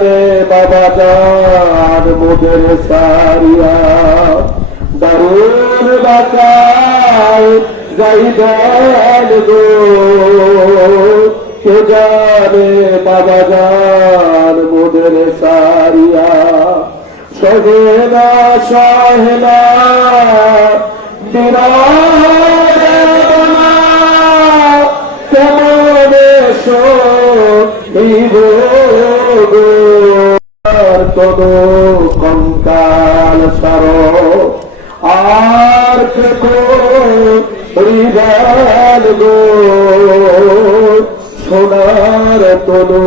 জানে বাবা জান মোদের সারিয়া দারুল বাকায় যাইবেন গো কে জানে বাবা জান মোদের সারিয়া সহেনা সহেনা বিরানা কেমন তদু কঙ্কাল সার আর হৃদয় গো সোনার তদু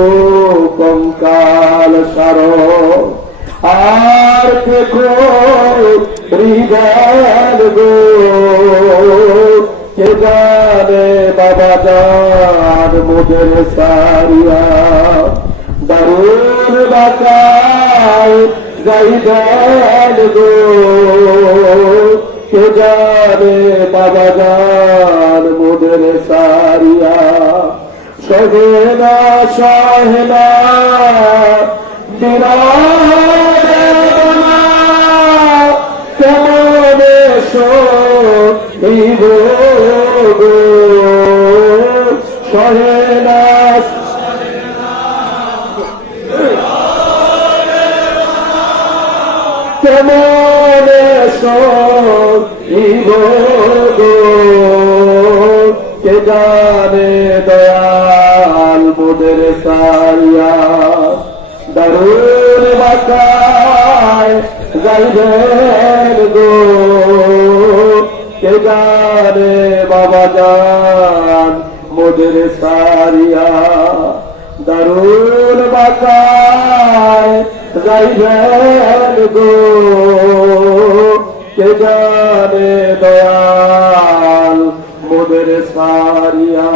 কঙ্কাল সার আর হৃদয় গো কে জানে বাবা জান মোদের সারিয়া দারুল বাকায় যাইবেন গো কে জানে বাবা জান মোদের সারিয়া সহেনা সহেনা বিরানা কেমন গো সহেনা কেমন গো কে জানে দয়াল মোদের সারিয়া দারুল বাকায় যাইবেন গো কে জানে বাবা জান মোদের সারিয়া দারুল বাকায় যাইবেন গো কে জানে দয়াল মোদের সারিয়া।